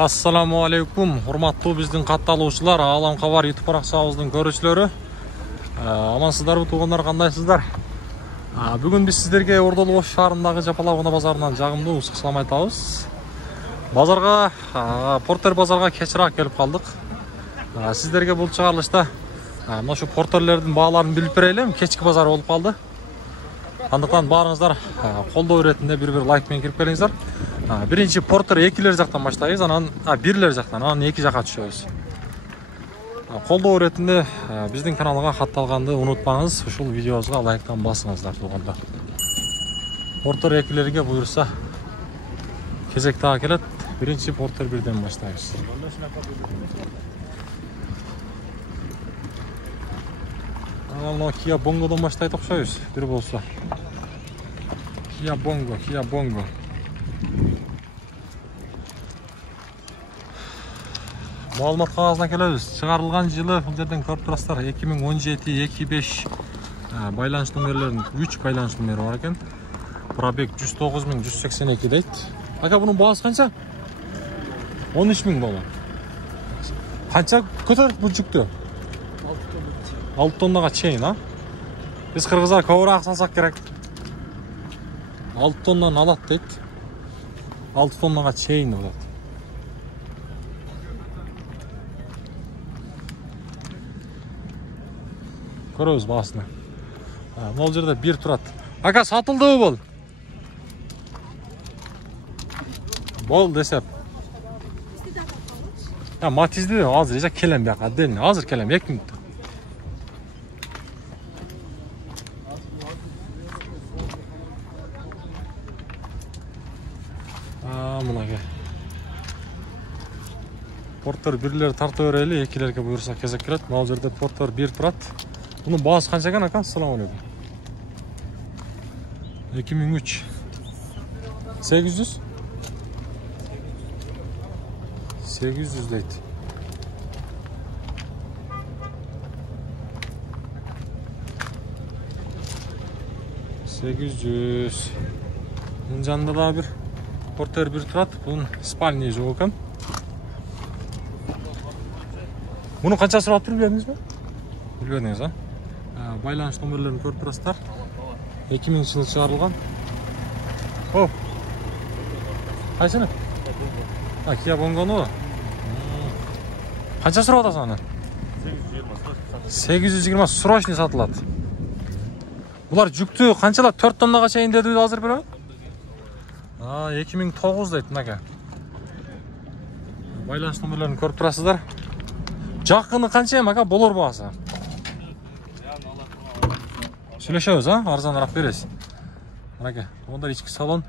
Assalamu alaikum, hurmattуу биздин катталуучулар, Алам Кабар YouTube паракчабыздын көрүүчүлөрү. Амансыздарбы туугандар, кандайсыздар? Бүгүн биз сиздерге Ордолу Ош шаарындагы Жапалабына базарынан жагымдуу ысык салам айтабыз. Базарга, Портер базарга кечирээк келип калдык. Сиздерге бул чыгарылышта мына ушу портерлердин бааларын билип берели, кечки базар болуп калды. Андыктан баарыңыздар колдоо иретинде бир лайк менен кирип келиңиздер. Биринчи портер экилер жактан баштайбыз, анан бирлер жактан, анан эки жакка түшөбүз. Колдоо иретинде биздин каналга катталганды унутпаңыз, ушул видеобузга лайктан басыңыздар туугандар. Портер экилерге буйрса кезек дагы келет. Биринчи портер бирден баштайбыз. Анан Kia Bongo'дон баштайт окшойбуз, бир болсо. Kia Bongo. Маалымат кагазына келебиз. Чыгарылган жылы бул жерден көрүп турасыздар, 2017-25 байланыш номерлеринин 3 байланыш номери бар экен. Пробег 109.182 дейт. Ака, бунун баасы канча? 13.000 доллар. Канча көтөрүп бул жүктү? 6 тоннага чейин, а? Биз кыргыздар көбүрөөк салсак керек. 6 тоннан алат дейт. 6 тоннага чейин болот. Көрөбүз баасына. Бул жерде бир турат. Ака, сатылдыбы бул? Бол десеп. Матизди азыр эже келем бияка, отдельно. Азыр келем 2 мүнөттө. Мынага. Портер бирлер тарта берели, экилерге буйрса кезек келет. Бул жерде портер бир турат. Bunun bağısı kaç ekan, akan? Assalamu alaikum. 2003. 800? 800 deydi. 800. Bunun canında daha bir porter bir turat. Bunun spalniye yok ekan. Bunu kaça sıra atır bilmediniz mi? Bilmediniz ha? Байланыш номерлерин көрүп турасыздар. 2000-жылы чыгарылган. Хоп. Кайсыны? Kia Bongo'nu. Канча сурап атасың аны? 820 срочный сатылат. Булар жүктү канчалап 4 тоннага чейин деди азыр бирөө? 2009 дейт мынага. Байланыш номерлерин көрүп турасыздар. Жакыны канча эми ака болор баасы? Сүйлөшөбүз, арзаныраак бересиз. Мынакей, онда ички салон.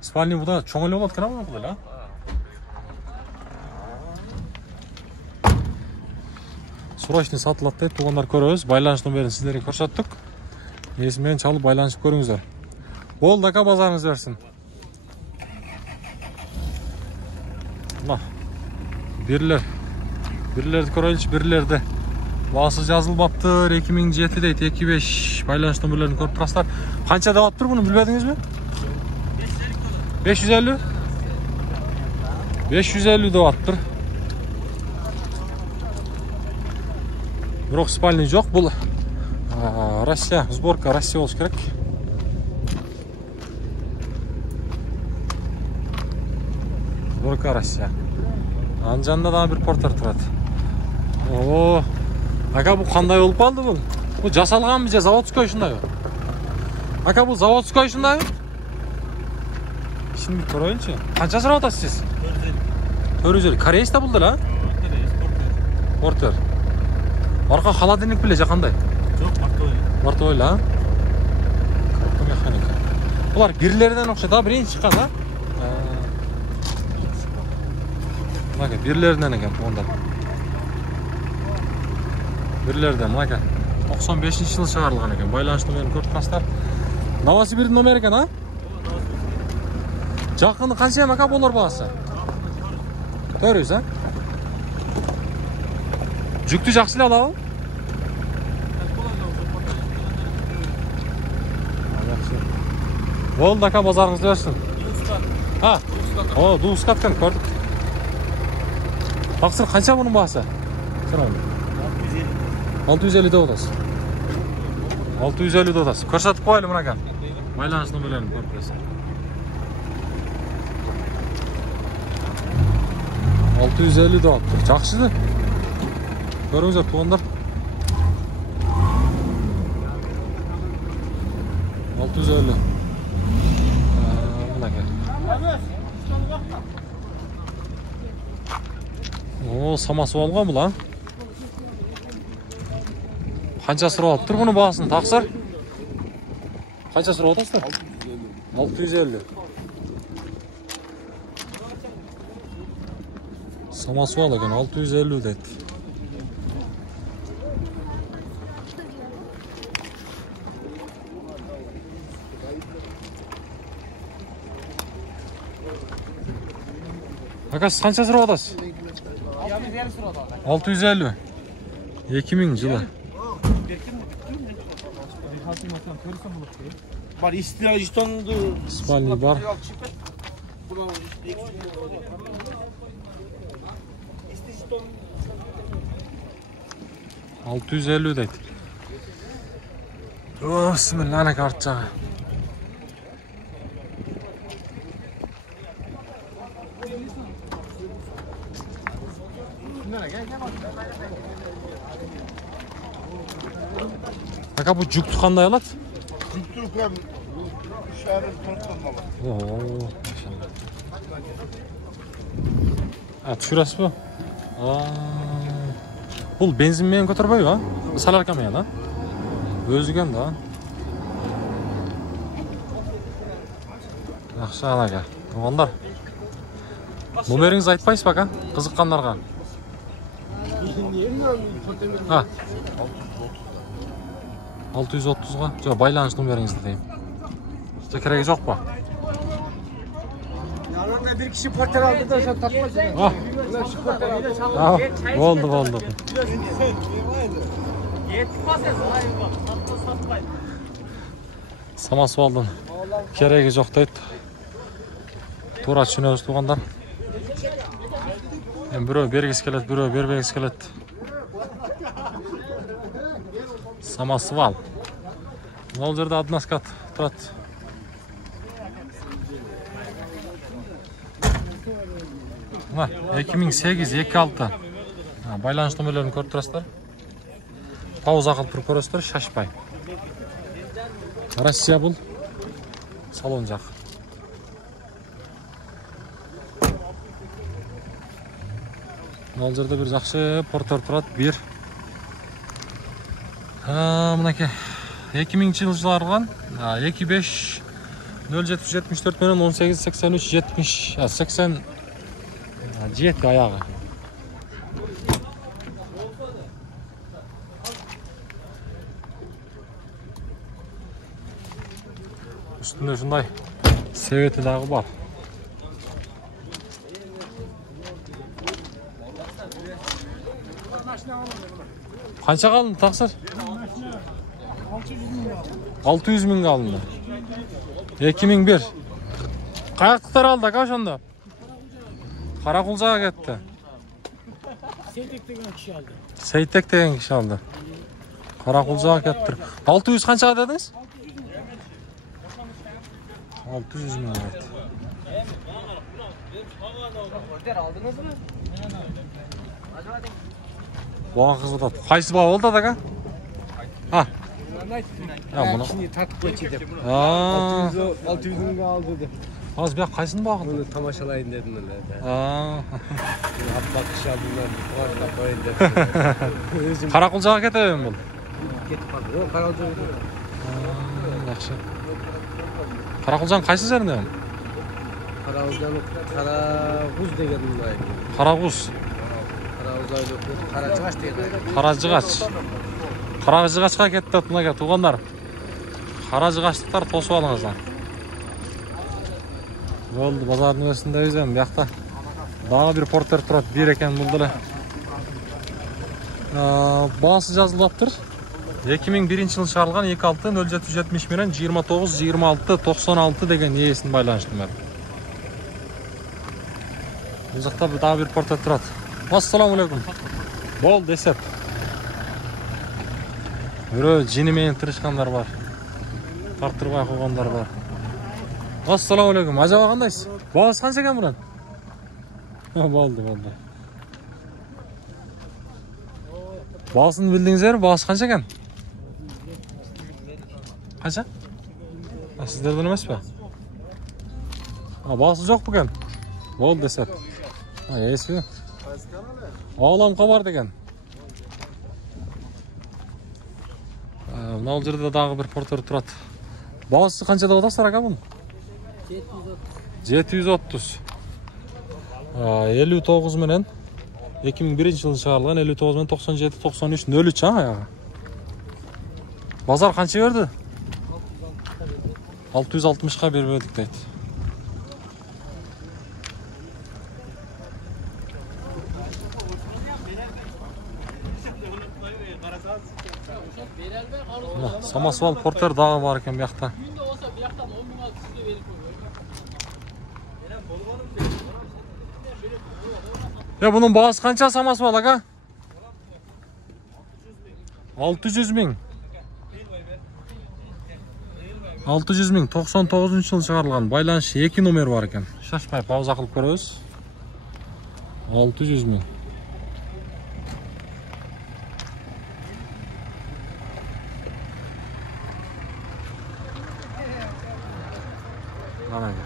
Спальный буда чоң эле болот экен, бул эле. Срочный сатылат дейт, туугандар көрөбүз. Байланыш номерин сиздерге көрсөттүк. Эси менен чалып байланышып көрүңүздөр. Болду, ака, базарыңыз берсин. Мына бирлерди көрөлүчү, бирлерди баасы жазылбаптыр. 2007 дейт, 25 байланыш номерлерин көрүп турасыздар. Канча деп атыптыр буну, билбедиңизби? 550? 550 деп атыптыр. Бирок спальный жок, бул Россия, сборка Россия болуш керек. Сборка Россия. Анын жанында дагы бир портер турат. Ака, бул кандай болуп калды бул? Бул жасалганбы же заводской ушундайбы? Ака, бул заводской ушундайбы? Ишин көрөйүнчү. Канча сурап атасыз сиз? 450. Корейс да бул деле, Портер. Арка холодильник беле же кандай? Жок, мартовой эле, механика. Булар бирлерден окшойт, биринчи чыккан, Мынакей, бирлерден экен туугандар. Бирлерден, мынакей. 95-жылы чыгарылган экен. Байланыш номерин көрүп турасыздар. Новосибирдин номери экен, Жакыны канча эми ака болор баасы? 400, Жүктү жакшы эле алабы? Болду, ака, базарыңызды берсин. Дуускат экен, көрдүк. Тақсыр қанша бұның бағасы? 650 деп отырсыз. 650 деп отырсыз. Көрсетіп қойылы мұнаға. Байланыс нөмірлерін көріп тұрасыз. 650 деп отыр. Жақшыды. Көріңіздер туғандар. 650. Мұнаға. О, самасы болған бұл, а? Қанша сұрап тұр бұны бағасын, тақсыр? Қанша сұрап отырсыздар? 650. Самасы бол екен, 650 дейді. Ака, сіз қанша сұрап отырсыз? 650. 2000 жылы. Var istihdacıtandı. İspanyol var. 650 deydi. Oh, bismillah, ne kartçağı. Aka, bu cüktü qanday aladi? Cüktü hem şehrin tortlarına var. Oo, maşallah. Ha, düşürəsiz bu? Бұл бензин мен көтербей, а? Солярка мен, а? Өзген да. Жақсы анаға. Оғандар. Номеріңізді айтпайсыз ба, ка? Қызыққандарға. Ha. 630'ga. Жоқ, байланыс номеріңізді деймін. Сізде керегі жоқ па? Orada bir kişi porter aldı da sen takmasın. Oldu. Самасы болдың. Керегі жоқ дейді. Тура түсінеміз туғандар. Біреу бергісі келеді, біреу бербегісі келеді. Самасы бол. Ол жерде односкат тұрады. Мына 2008-26. Байланыс номерлерін көріп тұрасыздар. Пауза қылып тұрып көресіздер, шашпай. Россия бұл. Салон жақ. Ол жерде бір жақсы портер тұрады, бір. Мұнаке 2000 жылы арған 25-07-74 менен 18-83-70 80 аяғы. Үстінде шындай севеті дағы бар. Қанша қалын тақсыр? 600 мың қалынды. 2001. Қаяқтықтар алды, қа шонда? Қарақұлжаға кетті. Сейтек деген кіші алды. Қарақұлжаға кетті. 600 қаншаға дедіңіз? 600 мың алды. Бұған қызы ұтады. Қайсы ба олды да, қа? Ha. Ya bunu. Şimdi takip geçirdim. 600 bin aldı. Az bir kaysın bakın. Bunu tamaşalayın dedim öyle. Bakış aldılar. Var koyun dedim. Karakulcağa keteyim bu. Ketip kaldı. Yok Karakulcağa gidiyor. Yaxşı. Karakulcağın kaysı yerinde? Karakulcağın Karaguz degen bunday. Karaguz. Karacıgaç degen. Karacıgaç. Karacıgaçқа кетті бұнаға туғандар. Каражыгаштықтар тосып алыңыздар. Болды, базардың өсінде өзен, бұяқта. Дағы бір портер тұрады, бір екен бұлдылы. Бағасы жазылып тұр. 2001 жылы шығарылған 26-0770 менен 29-26-96 деген иесін байланыштым. Бұл жақта дағы бір портер тұрады. Ассаламу алейкум. Бол десеп. Бирөө жини менен тырышкандар бар. Тартырбай койгондар бар. Ассаламу алейкум. Ажаба кандайсыз? Баасы канча экен буран? Болду. Баасын билдиңиздерби? Баасы канча экен? Канча? Сиздерден эмеспи? Баасы жок бекен. Болду десеп. Эсби. Алам кабар деген. Мына жерде дагы бир портер турат. Баасы канча деп атасыздар ака муну? 730. 59 менен 2001-жылы чыгарылган 59 менен 97 93 03 аягы. Базар канча берди? 660ка бербедик дейт. Самосвал портер дагы бар экен биякта. Bunun bağısı kança samosвал aka? 600 ming. 600 ming 99 yıl çıkarılgan. Baylanışı 2 numara var eken. Şaşmay pauza kılıp görüyoruz. 600 ming. Bana gel.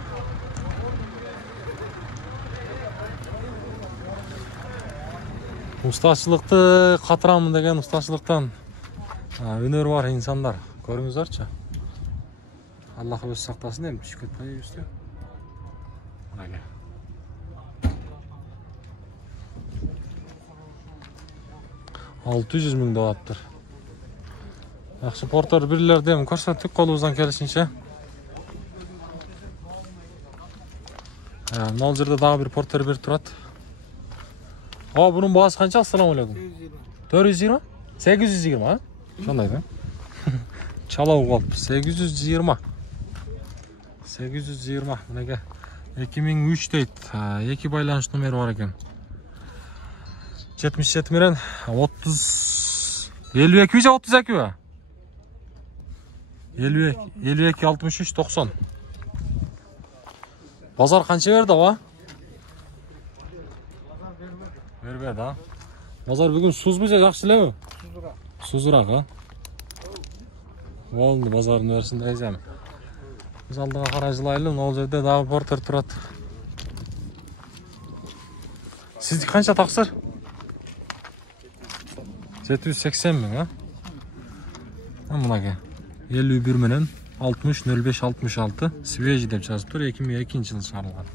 Ustaçılıkты қатырамын деген ustaçılıктан өнөрү бар инсандар. Көрүңүздөрчү. Аллах өзү сактасын эми түшүп кетпейбизби? Мына. 600 ming деп атыптыр. Жакшы портер бирлерди эми көрсөттүк колубуздан келишинче. Мына жерде дагы бир портер бир турат. Bunun bağısı kança? Assalamu alaikum. 420? 820 ha? Şunday da. Çalau kalıp 820. 820. Bunega 2003 deyt. 2 baylanış numara var eken. 77 meren 30 52 же 32 mi? 52 63 90. Pazar kança verdi o? Vermedi ha. Pazar bugün suz mu jakşı elemi? Suzuraq ha. Oldu pazarın versin diyeceğim. Biz aldığa karajılaylı, o жерде dagы porter turat. Siz kança taksır? 780 ming ha? Mına ke. 51 menen 60 05 66 Svej dep жазып тур, 2002-жылы чыгарылган.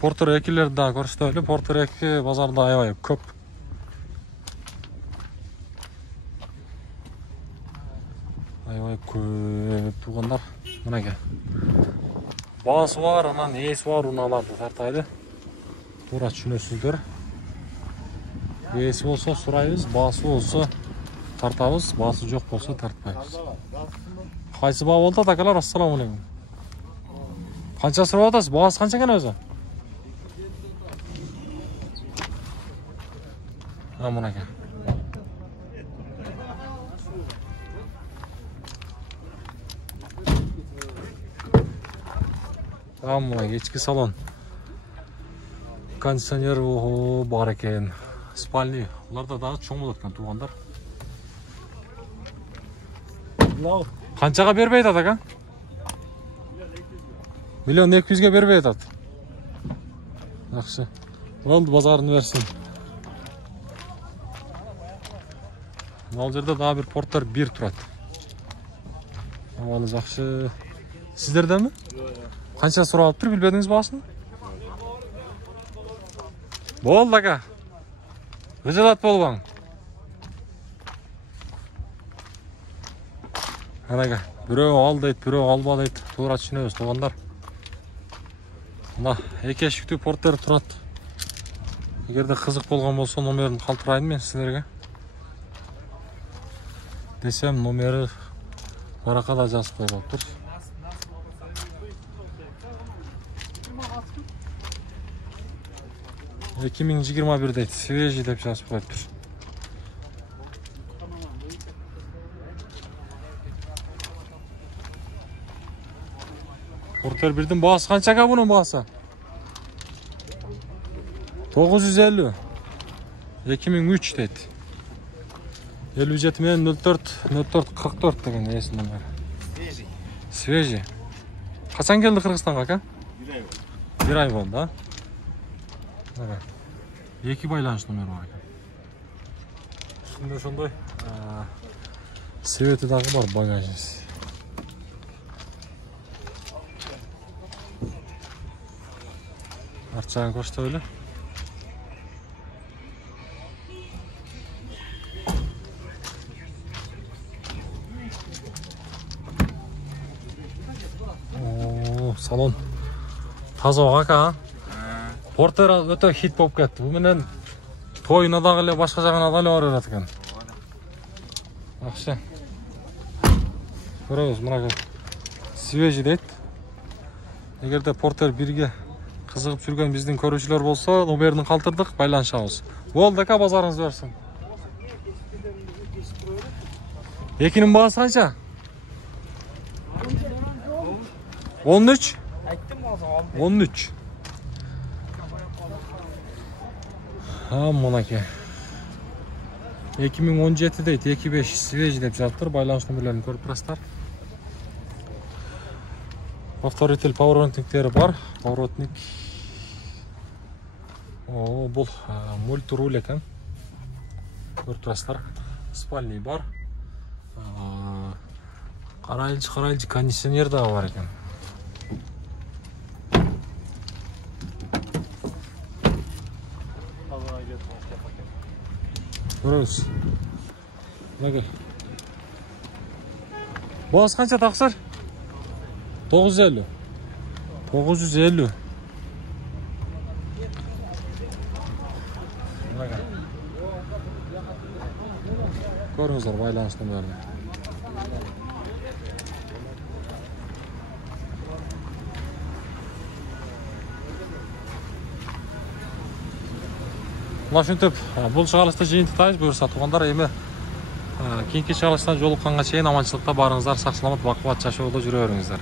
Porter 2'leri daha көрсөтөлү. Porter 2 bazarda аябай көп. Аябай көп тугандар. Мына ке. Baası var, анан эси бар унааларды тартайлы. Туура түшүнөсүздөр. Эси болсо сурайбыз, baası болсо тартабыз, baası жок болсо тартпайбыз. Кайсы баа болду атакалар? Ассаламу алейкум. Kança sırap atасыз? Bağısı kança eкен өзү? Mına eken. Mına kechki salon. Konditsioner бар экен. Spalni. Ularda daha çoğ болот экен туугандар. Kançaga бербейт атака? 1.200.000 бербей атат. Жакшы. Болду, базарын берсин. Ал жерде дагы бир порттар бир турат. Абалы жакшы. Сиздерденби? Канча сурап атыптыр, билбедиңиз баасын? Болду ака. Гыжалат болбоң. Анага, бирөө ал дейт, бирөө алба дейт. Туура түшүнөбүз туугандар. Мына эки эшиктүү порттер турат. Эгерде кызык болгон болсо номерин калтырайын мен силерге. Десем номери баракада жазып коюлуптур. 2021 дейт. Свежий деп жазып коюптур. Портер 1'din baası kançaga bunun baası? 950. 2003 deydi. 57 мен 04 деген есімden бар. Свежий. Қашан келді Қырғызстанға, ака? 1 ай болды, а? Мына. 2 байланыш номері бар екен. Үстінде сондай светі дағы бар багажниц. Арт жағын көрсетіп өлі. Салон таза ака. Портер өтө хит болып кетті. Бұл менен тойына дагы эле башка жагына дагы бара берет экен. Акча. Көрөбүз, мына свежий дейт. Эгерде Портер 1ге кызыгып жүргөн биздин көрүүчүлөр болсо, номерин калтырдык, байланышабыз. Болду ака, базарыңыз берсин. 2'nin baası kança? 13? 13. Monaki. 2017 deydi, 25 свежий деп жатыр, байланыш номерлерин көрүп турасыздар. Повторитель поворотниктери бар. Поворотник. Бул мультируль экен. Көрүп турасыздар. Спальный бар. Карайлчы кондиционер да бар экен. Көрөбүз. Мына. Баас канча таксыр? 950. 950. Мына. Көрүңүздөр байланыш номерин. Ушинтип, бул чыгарылышта жыйынтыктайбыз. Буюрса туугандар, эми кийинки чыгарылыштан жолукканга чейин аманчылыкта барыңыздар, сак саламат, бакубат жашоодо жүрө бериңиздер.